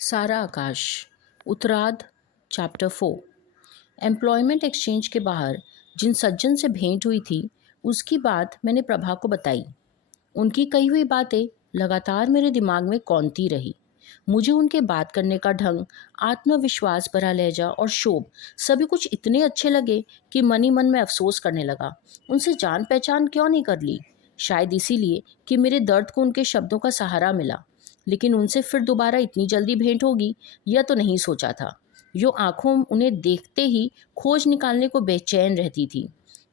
सारा आकाश उत्तरार्ध chapter 4। Employment exchange के बाहर जिन सज्जन से भेंट हुई थी उसकी बात मैंने प्रभा को बताई। उनकी कही हुई बातें लगातार मेरे दिमाग में कौंधती रही। मुझे उनके बात करने का ढंग, आत्मविश्वास भरा लहजा और शोभ सभी कुछ इतने अच्छे लगे कि मन ही मन में अफसोस करने लगा उनसे जान पहचान क्यों नहीं कर ली। शायद इसीलिए कि मेरे दर्द को उनके शब्दों का सहारा मिला। लेकिन उनसे फिर दोबारा इतनी जल्दी भेंट होगी यह तो नहीं सोचा था। यो आंखों उन्हें देखते ही खोज निकालने को बेचैन रहती थी।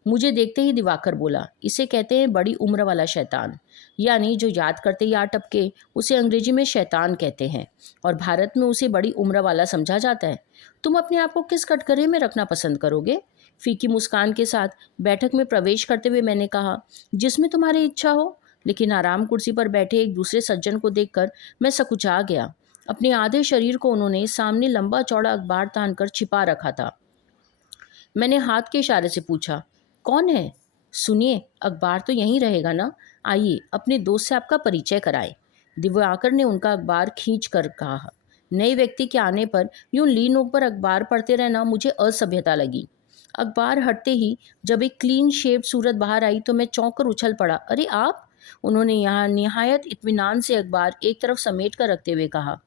मुझे देखते ही दिवाकर बोला, इसे कहते हैं बड़ी उम्र वाला शैतान। यानी जो याद करते याद टपके उसे अंग्रेजी में शैतान कहते हैं और भारत में उसे बड़ी उम्र वाला समझा जाता है। तुम अपने आप को किस कटघरे में रखना पसंद करोगे? फीकी मुस्कान के साथ बैठक में प्रवेश करते हुए मैंने कहा, जिसमें तुम्हारी इच्छा हो। लेकिन आराम कुर्सी पर बैठे एक दूसरे सज्जन को देखकर मैं सकुचा गया। अपने आधे शरीर को उन्होंने सामने लंबा चौड़ा अखबार तानकर छिपा रखा था। मैंने हाथ के इशारे से पूछा, कौन है? सुनिए, अखबार तो यहीं रहेगा ना। आइए अपने दोस्त से आपका परिचय कराएं। दिवाकर ने उनका अखबार खींच कर कहा। नए व्यक्ति के आने पर यूं लीन होकर अखबार पढ़ते रहना मुझे असभ्यता लगी। अखबार हटते ही जब एक क्लीन शेव्ड सूरत बाहर आई तो मैं चौंक कर उछल पड़ा। अरे आप? उन्होंने यहाँ निहायत इत्मीनान से अखबार एक तरफ समेट कर रखते हुए कहा,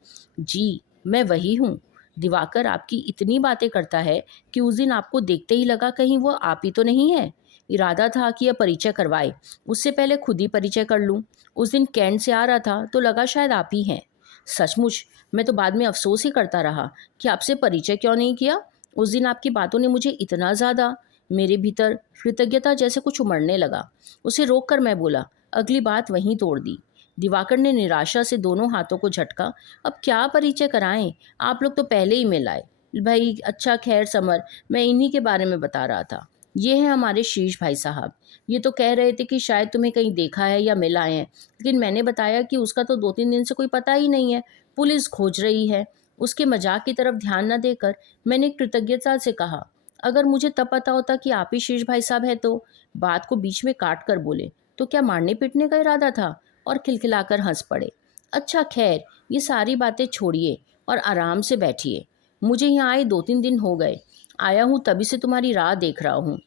जी मैं वही हूँ। दिवाकर आपकी इतनी बातें करता है कि उस दिन आपको देखते ही लगा कहीं वो आप ही तो नहीं है। इरादा था कि यह परिचय करवाए, उससे पहले खुद ही परिचय कर लूं। उस दिन कैंट से आ रहा था तो लगा शायद आप ही हैं। सचमुच मैं तो बाद में अफसोस ही करता रहा कि आपसे परिचय क्यों नहीं किया। उस दिन आपकी बातों ने मुझे इतना ज़्यादा, मेरे भीतर कृतज्ञता जैसे कुछ उमड़ने लगा। उसे रोक कर मैं बोला, अगली बात वहीं तोड़ दी। दिवाकर ने निराशा से दोनों हाथों को झटका। अब क्या परिचय कराएं, आप लोग तो पहले ही मिल आए। भाई अच्छा खैर समर, मैं इन्हीं के बारे में बता रहा था। ये हैं हमारे शीश भाई साहब। ये तो कह रहे थे कि शायद तुम्हें कहीं देखा है या मिल आए हैं, लेकिन मैंने बताया कि उसका तो 2-3 दिन से कोई पता ही नहीं है, पुलिस खोज रही है। उसके मजाक की तरफ ध्यान न देकर मैंने कृतज्ञता से कहा, अगर मुझे तब पता होता कि आप ही शीश भाई साहब है तो। बात को बीच में काट कर बोले, तो क्या मारने पीटने का इरादा था? और खिलखिलाकर हंस पड़े। अच्छा खैर, ये सारी बातें छोड़िए और आराम से बैठिए। मुझे यहाँ आए 2-3 दिन हो गए। आया हूँ तभी से तुम्हारी राह देख रहा हूँ।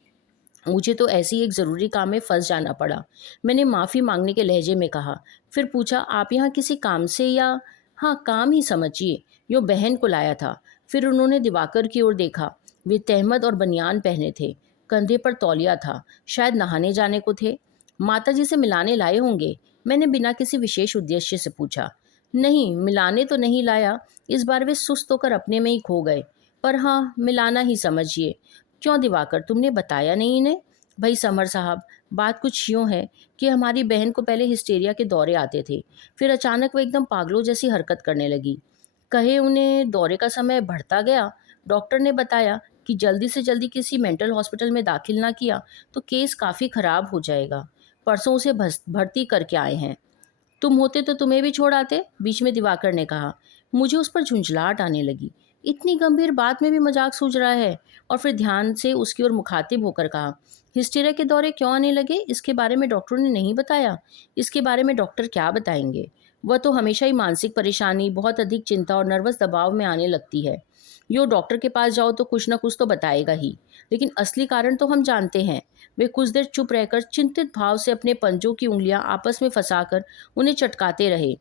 मुझे तो ऐसे ही एक ज़रूरी काम में फंस जाना पड़ा। मैंने माफ़ी मांगने के लहजे में कहा। फिर पूछा, आप यहाँ किसी काम से या? हाँ काम ही समझिए, यो बहन को लाया था। फिर उन्होंने दिवाकर की ओर देखा। वे तहमद और बनियान पहने थे, कंधे पर तौलिया था, शायद नहाने जाने को थे। माता जी से मिलाने लाए होंगे? मैंने बिना किसी विशेष उद्देश्य से पूछा। नहीं, मिलाने तो नहीं लाया। इस बार वे सुस्त होकर अपने में ही खो गए। पर हाँ, मिलाना ही समझिए। क्यों दिवाकर, तुमने बताया नहीं इन्हें? भाई समर साहब, बात कुछ यूँ है कि हमारी बहन को पहले हिस्टेरिया के दौरे आते थे, फिर अचानक वो एकदम पागलों जैसी हरकत करने लगी। कहे उन्हें दौरे का समय बढ़ता गया। डॉक्टर ने बताया कि जल्दी से जल्दी किसी मेंटल हॉस्पिटल में दाखिल ना किया तो केस काफ़ी ख़राब हो जाएगा। परसों उसे भर्ती करके आए हैं। तुम होते तो तुम्हें भी छोड़ आते, बीच में दिवाकर ने कहा। मुझे उस पर झुंझलाहट आने लगी। इतनी गंभीर बात में भी मजाक सूझ रहा है। और फिर ध्यान से उसकी ओर मुखातिब होकर कहा, हिस्टीरिया के दौरे क्यों आने लगे, इसके बारे में डॉक्टरों ने नहीं बताया? इसके बारे में डॉक्टर क्या बताएंगे? वह तो हमेशा ही मानसिक परेशानी, बहुत अधिक चिंता और नर्वस दबाव में आने लगती है। यो डॉक्टर के पास जाओ तो कुछ ना कुछ तो बताएगा ही, लेकिन असली कारण तो हम जानते हैं। वे कुछ देर चुप रहकर चिंतित भाव से अपने पंजों की उंगलियां आपस में फंसाकर उन्हें चटकाते रहे।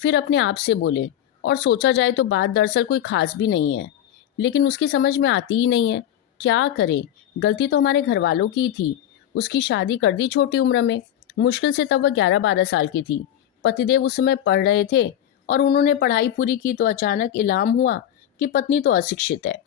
फिर अपने आप से बोले, और सोचा जाए तो बात दरअसल कोई खास भी नहीं है, लेकिन उसकी समझ में आती ही नहीं है। क्या करे? गलती तो हमारे घर वालों की ही थी। उसकी शादी कर दी छोटी उम्र में। मुश्किल से तब वह 11-12 साल की थी। पतिदेव उस समय पढ़ रहे थे और उन्होंने पढ़ाई पूरी की तो अचानक इलाम हुआ कि पत्नी तो अशिक्षित है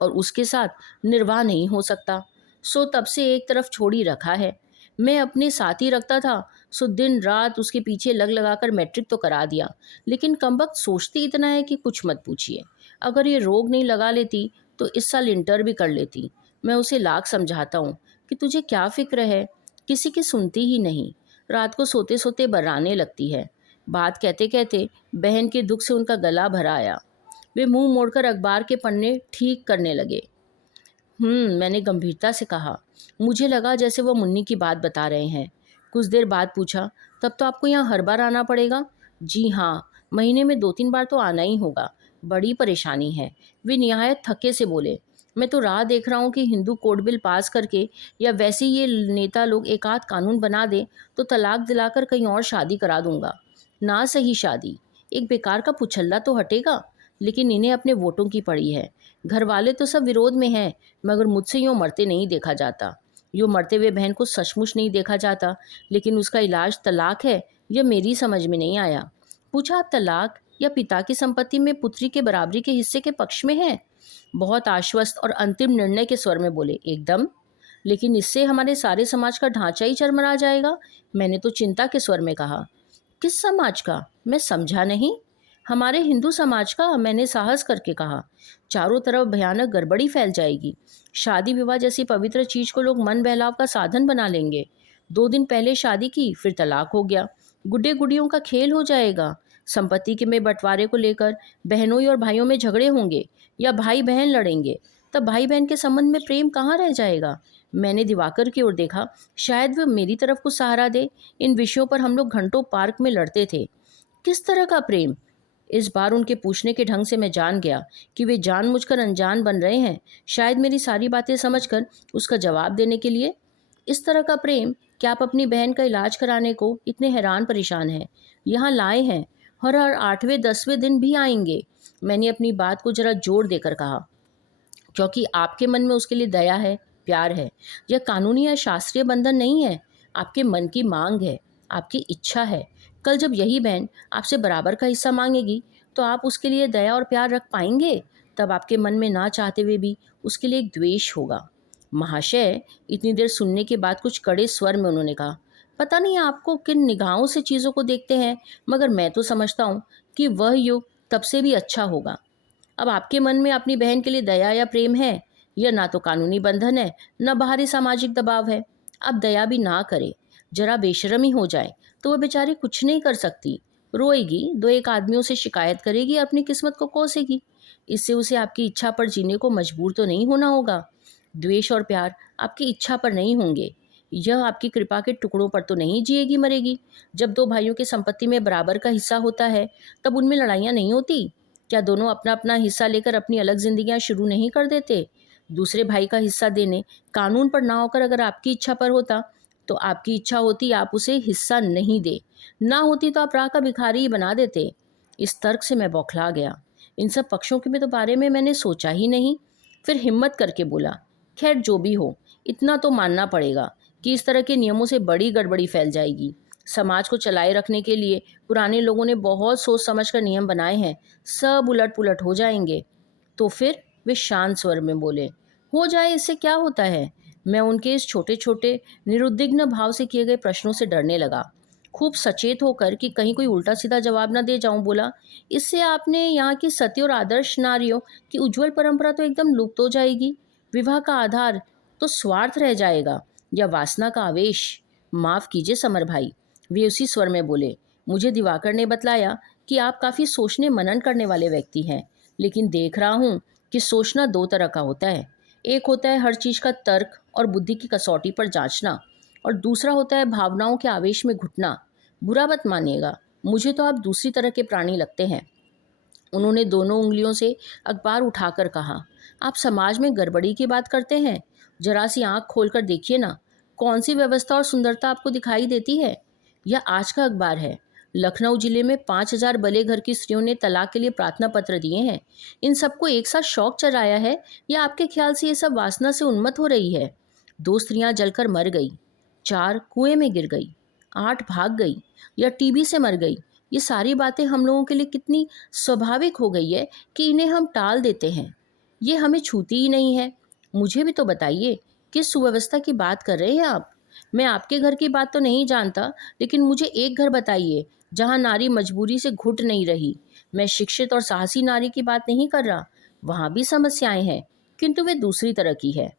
और उसके साथ निर्वाह नहीं हो सकता। सो तब से एक तरफ छोड़ ही रखा है। मैं अपने साथ ही रखता था, सो दिन रात उसके पीछे लग लगा कर मैट्रिक तो करा दिया। लेकिन कमबख्त सोचती इतना है कि कुछ मत पूछिए। अगर ये रोग नहीं लगा लेती तो इस साल इंटर भी कर लेती। मैं उसे लाख समझाता हूँ कि तुझे क्या फिक्र है, किसी की सुनती ही नहीं। रात को सोते सोते बर्राने लगती है। बात कहते कहते बहन के दुख से उनका गला भरा आया। वे मुंह मोड़कर अखबार के पन्ने ठीक करने लगे। मैंने गंभीरता से कहा। मुझे लगा जैसे वो मुन्नी की बात बता रहे हैं। कुछ देर बाद पूछा, तब तो आपको यहाँ हर बार आना पड़ेगा? जी हाँ, महीने में 2-3 बार तो आना ही होगा। बड़ी परेशानी है। वे निहायत थके से बोले। मैं तो राह देख रहा हूँ कि हिंदू कोड बिल पास करके या वैसे ही ये नेता लोग एक आध कानून बना दे तो तलाक दिलाकर कहीं और शादी करा दूंगा। ना सही शादी, एक बेकार का पुछल्ला तो हटेगा, लेकिन इन्हें अपने वोटों की पड़ी है। घर वाले तो सब विरोध में हैं, मगर मुझसे यूँ मरते नहीं देखा जाता। यूँ मरते हुए बहन को सचमुच नहीं देखा जाता, लेकिन उसका इलाज तलाक है, यह मेरी समझ में नहीं आया। पूछा, आप तलाक या पिता की संपत्ति में पुत्री के बराबरी के हिस्से के पक्ष में हैं? बहुत आश्वस्त और अंतिम निर्णय के स्वर में बोले, एकदम। लेकिन इससे हमारे सारे समाज का ढांचा ही चरमरा जाएगा। मैंने तो चिंता के स्वर में कहा। किस समाज का? मैं समझा नहीं। हमारे हिंदू समाज का, मैंने साहस करके कहा। चारों तरफ भयानक गड़बड़ी फैल जाएगी। शादी विवाह जैसी पवित्र चीज को लोग मन बहलाव का साधन बना लेंगे। 2 दिन पहले शादी की, फिर तलाक हो गया। गुड्डे गुड़ियों का खेल हो जाएगा। संपत्ति के में बंटवारे को लेकर बहनों और भाइयों में झगड़े होंगे या भाई बहन लड़ेंगे। तब भाई बहन के संबंध में प्रेम कहाँ रह जाएगा? मैंने दिवाकर की ओर देखा। शायद वह मेरी तरफ को सहारा दे। इन विषयों पर हम लोग घंटों पार्क में लड़ते थे। किस तरह का प्रेम? इस बार उनके पूछने के ढंग से मैं जान गया कि वे जानबूझकर अनजान बन रहे हैं, शायद मेरी सारी बातें समझकर उसका जवाब देने के लिए। इस तरह का प्रेम कि आप अपनी बहन का इलाज कराने को इतने हैरान परेशान हैं, यहाँ लाए हैं, और हर 8वें-10वें दिन भी आएंगे। मैंने अपनी बात को जरा जोर देकर कहा, क्योंकि आपके मन में उसके लिए दया है, प्यार है। यह कानूनी या शास्त्रीय बंधन नहीं है, आपके मन की मांग है, आपकी इच्छा है। कल जब यही बहन आपसे बराबर का हिस्सा मांगेगी तो आप उसके लिए दया और प्यार रख पाएंगे? तब आपके मन में ना चाहते हुए भी उसके लिए एक द्वेष होगा। महाशय, इतनी देर सुनने के बाद कुछ कड़े स्वर में उन्होंने कहा, पता नहीं आपको किन निगाहों से चीज़ों को देखते हैं, मगर मैं तो समझता हूँ कि वह युग तब से भी अच्छा होगा। अब आपके मन में अपनी बहन के लिए दया या प्रेम है? यह ना तो कानूनी बंधन है, न बाहरी सामाजिक दबाव है। अब दया भी ना करे, जरा बेशर्मी हो जाए तो वह बेचारी कुछ नहीं कर सकती। रोएगी, 2-1 आदमियों से शिकायत करेगी, अपनी किस्मत को कोसेगी। इससे उसे आपकी इच्छा पर जीने को मजबूर तो नहीं होना होगा। द्वेष और प्यार आपकी इच्छा पर नहीं होंगे। यह आपकी कृपा के टुकड़ों पर तो नहीं जिएगी मरेगी। जब 2 भाइयों की संपत्ति में बराबर का हिस्सा होता है, तब उनमें लड़ाइयाँ नहीं होती? क्या दोनों अपना अपना हिस्सा लेकर अपनी अलग जिंदगियां शुरू नहीं कर देते? दूसरे भाई का हिस्सा देने कानून पर ना होकर अगर आपकी इच्छा पर होता, तो आपकी इच्छा होती आप उसे हिस्सा नहीं दे, ना होती तो आप राह का भिखारी ही बना देते। इस तर्क से मैं बौखला गया। इन सब पक्षों के तो बारे में मैंने सोचा ही नहीं। फिर हिम्मत करके बोला, खैर जो भी हो, इतना तो मानना पड़ेगा कि इस तरह के नियमों से बड़ी गड़बड़ी फैल जाएगी। समाज को चलाए रखने के लिए पुराने लोगों ने बहुत सोच समझ कर नियम बनाए हैं, सब उलट पुलट हो जाएंगे। तो फिर? वे शांत स्वर में बोले, हो जाए, इससे क्या होता है? मैं उनके इस छोटे छोटे निरुद्विग्न भाव से किए गए प्रश्नों से डरने लगा। खूब सचेत होकर कि कहीं कोई उल्टा सीधा जवाब न दे जाऊं, बोला, इससे आपने यहाँ की सती और आदर्श नारियों की उज्जवल परंपरा तो एकदम लुप्त हो जाएगी। विवाह का आधार तो स्वार्थ रह जाएगा या वासना का आवेश। माफ कीजिए समर भाई, वे उसी स्वर में बोले, मुझे दिवाकर ने बतलाया कि आप काफ़ी सोचने मनन करने वाले व्यक्ति हैं, लेकिन देख रहा हूँ कि सोचना 2 तरह का होता है। एक होता है हर चीज़ का तर्क और बुद्धि की कसौटी पर जांचना, और दूसरा होता है भावनाओं के आवेश में घुटना। बुरा मत मानिएगा, मुझे तो आप दूसरी तरह के प्राणी लगते हैं। उन्होंने दोनों उंगलियों से अखबार उठाकर कहा, आप समाज में गड़बड़ी की बात करते हैं? जरा सी आंख खोलकर देखिए ना, कौन सी व्यवस्था और सुंदरता आपको दिखाई देती है? यह आज का अखबार है। लखनऊ जिले में 5,000 भले घर की स्त्रियों ने तलाक के लिए प्रार्थना पत्र दिए हैं। इन सबको एक साथ शौक चढ़ाया है, या आपके ख्याल से ये सब वासना से उन्मत्त हो रही है? 2 स्त्रियां जलकर मर गई, 4 कुएं में गिर गई, 8 भाग गई या टीबी से मर गई। ये सारी बातें हम लोगों के लिए कितनी स्वाभाविक हो गई है कि इन्हें हम टाल देते हैं। ये हमें छूती ही नहीं है। मुझे भी तो बताइए, किस सुव्यवस्था की बात कर रहे हैं आप? मैं आपके घर की बात तो नहीं जानता, लेकिन मुझे एक घर बताइए जहाँ नारी मजबूरी से घुट नहीं रही। मैं शिक्षित और साहसी नारी की बात नहीं कर रहा, वहाँ भी समस्याएं हैं, किंतु वे दूसरी तरह की है।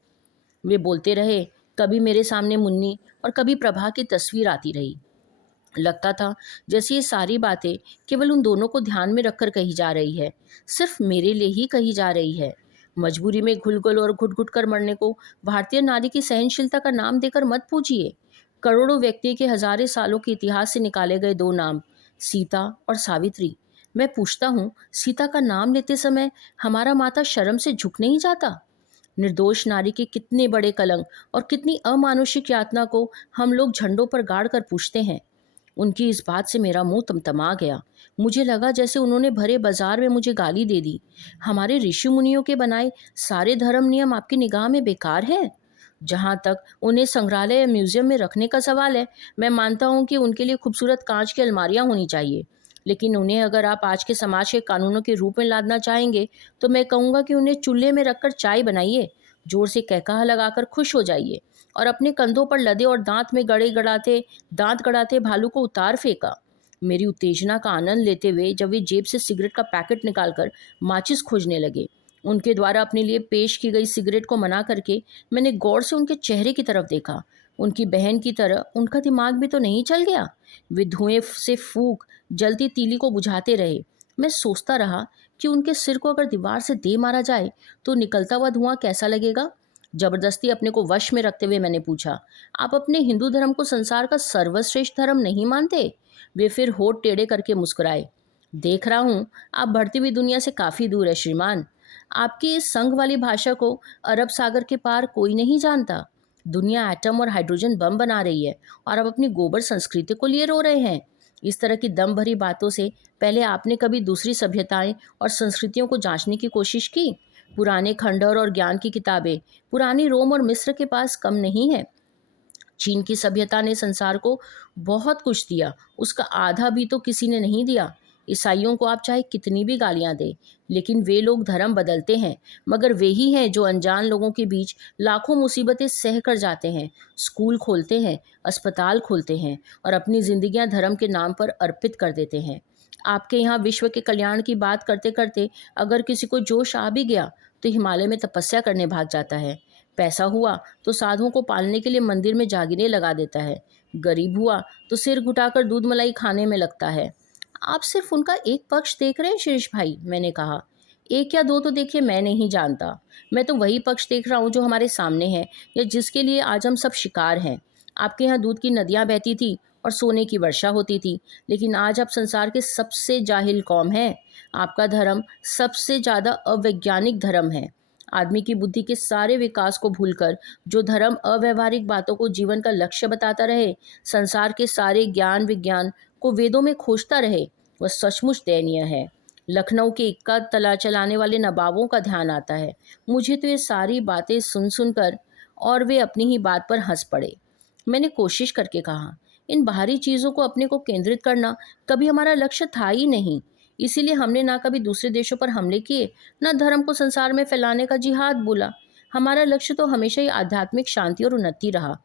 वे बोलते रहे। कभी मेरे सामने मुन्नी और कभी प्रभा की तस्वीर आती रही। लगता था जैसे ये सारी बातें केवल उन दोनों को ध्यान में रखकर कही जा रही है, सिर्फ मेरे लिए ही कही जा रही है। मजबूरी में घुल-घुल और घुट-घुट कर मरने को भारतीय नारी की सहनशीलता का नाम देकर मत पूछिए। करोड़ों व्यक्ति के हजारों सालों के इतिहास से निकाले गए 2 नाम, सीता और सावित्री, मैं पूछता हूँ, सीता का नाम लेते समय हमारा माथा शर्म से झुक नहीं जाता? निर्दोष नारी के कितने बड़े कलंक और कितनी अमानुषिक यातना को हम लोग झंडों पर गाड़ कर पूछते हैं। उनकी इस बात से मेरा मुंह तमतमा गया। मुझे लगा जैसे उन्होंने भरे बाजार में मुझे गाली दे दी। हमारे ऋषि मुनियों के बनाए सारे धर्म नियम आपकी निगाह में बेकार हैं? जहाँ तक उन्हें संग्रहालय या म्यूजियम में रखने का सवाल है, मैं मानता हूँ कि उनके लिए खूबसूरत कांच की अलमारियाँ होनी चाहिए। लेकिन उन्हें अगर आप आज के समाज के कानूनों के रूप में लादना चाहेंगे, तो मैं कहूँगा कि उन्हें चूल्हे में रखकर चाय बनाइए, जोर से कहकहा लगाकर खुश हो जाइए और अपने कंधों पर लदे और दांत गड़ाते भालू को उतार फेंका। मेरी उत्तेजना का आनंद लेते हुए जब वे जेब से सिगरेट का पैकेट निकालकर माचिस खोजने लगे, उनके द्वारा अपने लिए पेश की गई सिगरेट को मना करके मैंने गौर से उनके चेहरे की तरफ देखा। उनकी बहन की तरह उनका दिमाग भी तो नहीं चल गया। वे धुएं से फूंक जलती तीली को बुझाते रहे। मैं सोचता रहा कि उनके सिर को अगर दीवार से दे मारा जाए तो निकलता हुआ धुआं कैसा लगेगा। जबरदस्ती अपने को वश में रखते हुए मैंने पूछा, आप अपने हिंदू धर्म को संसार का सर्वश्रेष्ठ धर्म नहीं मानते? वे फिर होठ टेढ़े करके मुस्कुराए। देख रहा हूँ आप बढ़ती हुई दुनिया से काफ़ी दूर है श्रीमान। आपकी इस संघ वाली भाषा को अरब सागर के पार कोई नहीं जानता। दुनिया एटम और हाइड्रोजन बम बना रही है और आप अपनी गोबर संस्कृति को लिए रो रहे हैं। इस तरह की दम भरी बातों से पहले आपने कभी दूसरी सभ्यताएं और संस्कृतियों को जांचने की कोशिश की? पुराने खंडहर और ज्ञान की किताबें पुरानी रोम और मिस्र के पास कम नहीं है। चीन की सभ्यता ने संसार को बहुत कुछ दिया, उसका आधा भी तो किसी ने नहीं दिया। ईसाइयों को आप चाहे कितनी भी गालियां दें, लेकिन वे लोग धर्म बदलते हैं, मगर वे ही हैं जो अनजान लोगों के बीच लाखों मुसीबतें सह कर जाते हैं, स्कूल खोलते हैं, अस्पताल खोलते हैं और अपनी जिंदगियां धर्म के नाम पर अर्पित कर देते हैं। आपके यहाँ विश्व के कल्याण की बात करते करते अगर किसी को जोश आ भी गया तो हिमालय में तपस्या करने भाग जाता है। पैसा हुआ तो साधुओं को पालने के लिए मंदिर में जागीरें लगा देता है। गरीब हुआ तो सिर घुटाकर दूध मलाई खाने में लगता है। आप सिर्फ उनका एक पक्ष देख रहे हैं शीर्ष भाई, मैंने कहा। एक या दो तो देखिए, मैं नहीं जानता। मैं तो वही पक्ष देख रहा हूँ जो हमारे सामने है या जिसके लिए आज हम सब शिकार हैं। आपके यहाँ दूध की नदियाँ बहती थी और सोने की वर्षा होती थी, लेकिन आज आप संसार के सबसे जाहिल कौम हैं। आपका धर्म सबसे ज़्यादा अवैज्ञानिक धर्म है। आदमी की बुद्धि के सारे विकास को भूलकर जो धर्म अव्यवहारिक बातों को जीवन का लक्ष्य बताता रहे, संसार के सारे ज्ञान विज्ञान को वेदों में खोजता रहे, वह सचमुच दयनीय है। लखनऊ के इक्का तला चलाने वाले नवाबों का ध्यान आता है। मुझे तो ये सारी बातें सुन सुनकर और वे अपनी ही बात पर हंस पड़े। मैंने कोशिश करके कहा, इन बाहरी चीज़ों को अपने को केंद्रित करना कभी हमारा लक्ष्य था ही नहीं। इसीलिए हमने ना कभी दूसरे देशों पर हमले किए, ना धर्म को संसार में फैलाने का जिहाद बोला। हमारा लक्ष्य तो हमेशा ही आध्यात्मिक शांति और उन्नति रहा।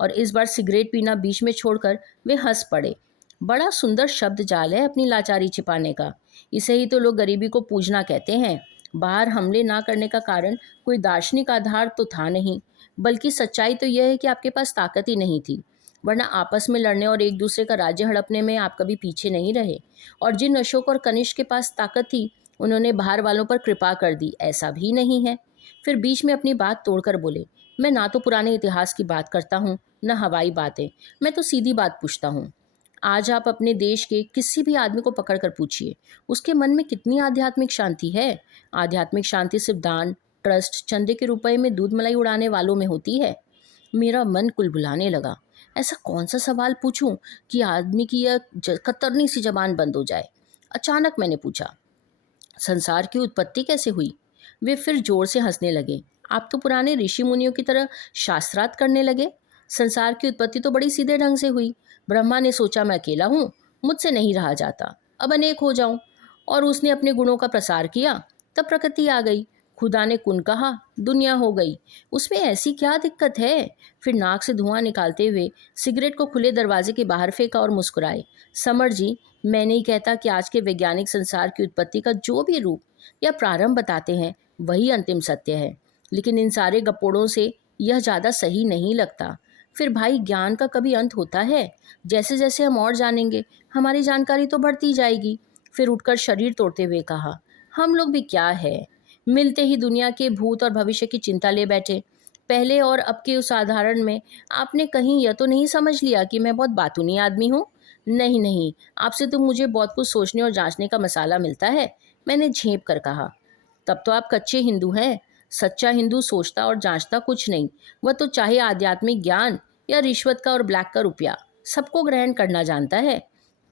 और इस बार सिगरेट पीना बीच में छोड़कर वे हंस पड़े। बड़ा सुंदर शब्द जाल है अपनी लाचारी छिपाने का। इसे ही तो लोग गरीबी को पूजना कहते हैं। बाहर हमले ना करने का कारण कोई दार्शनिक आधार तो था नहीं, बल्कि सच्चाई तो यह है कि आपके पास ताकत ही नहीं थी। वरना आपस में लड़ने और एक दूसरे का राज्य हड़पने में आप कभी पीछे नहीं रहे। और जिन अशोक और कनिष्क के पास ताकत थी, उन्होंने बाहर वालों पर कृपा कर दी, ऐसा भी नहीं है। फिर बीच में अपनी बात तोड़कर बोले, मैं ना तो पुराने इतिहास की बात करता हूँ, न हवाई बातें। मैं तो सीधी बात पूछता हूँ। आज आप अपने देश के किसी भी आदमी को पकड़ कर पूछिए, उसके मन में कितनी आध्यात्मिक शांति है। आध्यात्मिक शांति सिर्फ दान, ट्रस्ट, चंदे के रुपए में दूध मलाई उड़ाने वालों में होती है। मेरा मन कुलबुलाने लगा। ऐसा कौन सा सवाल पूछूं कि आदमी की यह कतरनी सी जबान बंद हो जाए। अचानक मैंने पूछा, संसार की उत्पत्ति कैसे हुई? वे फिर जोर से हंसने लगे। आप तो पुराने ऋषि मुनियों की तरह शास्त्रार्थ करने लगे। संसार की उत्पत्ति तो बड़ी सीधे ढंग से हुई। ब्रह्मा ने सोचा मैं अकेला हूँ, मुझसे नहीं रहा जाता, अब अनेक हो जाऊं, और उसने अपने गुणों का प्रसार किया। तब प्रकृति आ गई। खुदा ने कुन कहा, दुनिया हो गई। उसमें ऐसी क्या दिक्कत है? फिर नाक से धुआं निकालते हुए सिगरेट को खुले दरवाजे के बाहर फेंका और मुस्कुराए। समर जी, मैं नहीं कहता कि आज के वैज्ञानिक संसार की उत्पत्ति का जो भी रूप या प्रारंभ बताते हैं वही अंतिम सत्य है, लेकिन इन सारे गपोड़ों से यह ज़्यादा सही नहीं लगता। फिर भाई, ज्ञान का कभी अंत होता है? जैसे जैसे हम और जानेंगे हमारी जानकारी तो बढ़ती जाएगी। फिर उठकर शरीर तोड़ते हुए कहा, हम लोग भी क्या है, मिलते ही दुनिया के भूत और भविष्य की चिंता ले बैठे। पहले और अब के उस उदाहरण में आपने कहीं यह तो नहीं समझ लिया कि मैं बहुत बातूनी आदमी हूँ? नहीं नहीं, आपसे तो मुझे बहुत कुछ सोचने और जांचने का मसाला मिलता है, मैंने झेप कर कहा। तब तो आप कच्चे हिंदू हैं। सच्चा हिंदू सोचता और जांचता कुछ नहीं। वह तो चाहे आध्यात्मिक ज्ञान या रिश्वत का और ब्लैक का रुपया, सबको ग्रहण करना जानता है।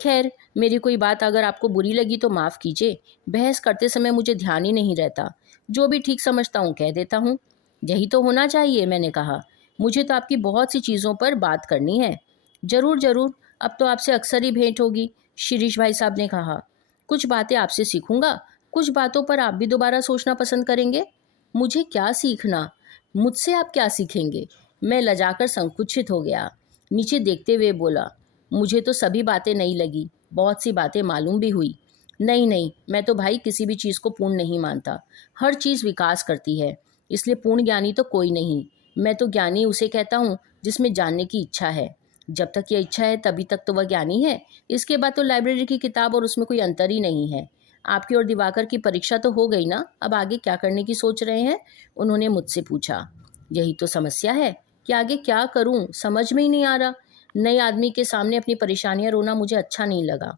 खैर, मेरी कोई बात अगर आपको बुरी लगी तो माफ़ कीजिए। बहस करते समय मुझे ध्यान ही नहीं रहता। जो भी ठीक समझता हूँ कह देता हूँ। यही तो होना चाहिए, मैंने कहा। मुझे तो आपकी बहुत सी चीज़ों पर बात करनी है। ज़रूर ज़रूर, अब तो आपसे अक्सर ही भेंट होगी, शिरीष भाई साहब ने कहा। कुछ बातें आपसे सीखूंगा, कुछ बातों पर आप भी दोबारा सोचना पसंद करेंगे। मुझे क्या सीखना? मुझसे आप क्या सीखेंगे? मैं लजाकर संकुचित हो गया। नीचे देखते हुए बोला, मुझे तो सभी बातें नई लगी, बहुत सी बातें मालूम भी हुई। नहीं नहीं, मैं तो भाई किसी भी चीज़ को पूर्ण नहीं मानता। हर चीज़ विकास करती है, इसलिए पूर्ण ज्ञानी तो कोई नहीं। मैं तो ज्ञानी उसे कहता हूँ जिसमें जानने की इच्छा है। जब तक यह इच्छा है तभी तक तो वह ज्ञानी है। इसके बाद तो लाइब्रेरी की किताब और उसमें कोई अंतर ही नहीं है। आपकी और दिवाकर की परीक्षा तो हो गई ना, अब आगे क्या करने की सोच रहे हैं? उन्होंने मुझसे पूछा। यही तो समस्या है कि आगे क्या करूं, समझ में ही नहीं आ रहा। नए आदमी के सामने अपनी परेशानियां रोना मुझे अच्छा नहीं लगा।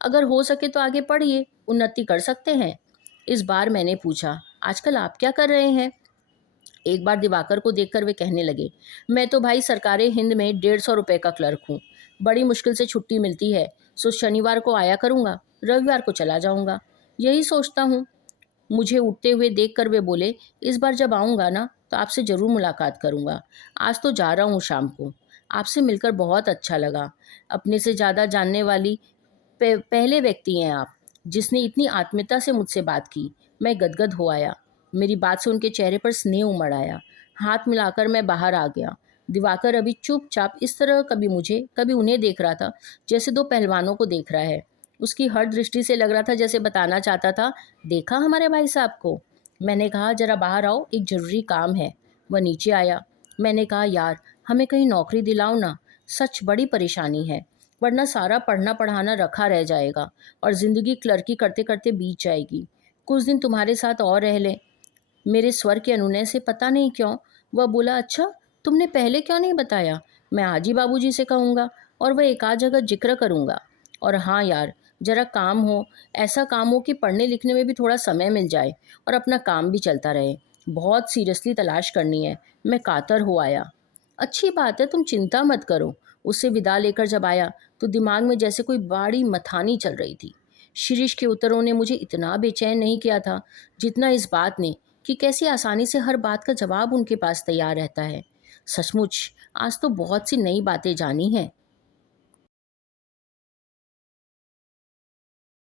अगर हो सके तो आगे पढ़िए, उन्नति कर सकते हैं। इस बार मैंने पूछा, आजकल आप क्या कर रहे हैं? एक बार दिवाकर को देखकर वे कहने लगे, मैं तो भाई सरकारी हिंद में 150 रुपये का क्लर्क हूँ। बड़ी मुश्किल से छुट्टी मिलती है, सो शनिवार को आया करूँगा, रविवार को चला जाऊँगा। यही सोचता हूँ। मुझे उठते हुए देखकर वे बोले, इस बार जब आऊँगा ना तो आपसे ज़रूर मुलाकात करूँगा। आज तो जा रहा हूँ शाम को। आपसे मिलकर बहुत अच्छा लगा। अपने से ज़्यादा जानने वाली पहले व्यक्ति हैं आप जिसने इतनी आत्मीयता से मुझसे बात की। मैं गदगद हो आया। मेरी बात से उनके चेहरे पर स्नेह उमड़ आया। हाथ मिलाकर मैं बाहर आ गया। दिवाकर अभी चुपचाप इस तरह कभी मुझे कभी उन्हें देख रहा था जैसे दो पहलवानों को देख रहा है। उसकी हर दृष्टि से लग रहा था जैसे बताना चाहता था, देखा हमारे भाई साहब को। मैंने कहा, जरा बाहर आओ, एक जरूरी काम है। वह नीचे आया। मैंने कहा, यार हमें कहीं नौकरी दिलाओ ना, सच बड़ी परेशानी है। वरना सारा पढ़ना पढ़ाना रखा रह जाएगा और ज़िंदगी क्लर्की करते करते बीत जाएगी। कुछ दिन तुम्हारे साथ और रह लें। मेरे स्वर के अनुनय से पता नहीं क्यों वह बोला, अच्छा तुमने पहले क्यों नहीं बताया? मैं आज ही बाबूजी से कहूँगा और वह एक आध जगह जिक्र करूँगा। और हाँ यार, जरा काम हो, ऐसा काम हो कि पढ़ने लिखने में भी थोड़ा समय मिल जाए और अपना काम भी चलता रहे। बहुत सीरियसली तलाश करनी है। मैं कातर हो आया। अच्छी बात है, तुम चिंता मत करो। उससे विदा लेकर जब आया तो दिमाग में जैसे कोई बड़ी मथानी चल रही थी। शिरीष के उत्तरों ने मुझे इतना बेचैन नहीं किया था जितना इस बात ने कि कैसी आसानी से हर बात का जवाब उनके पास तैयार रहता है। सचमुच आज तो बहुत सी नई बातें जानी हैं।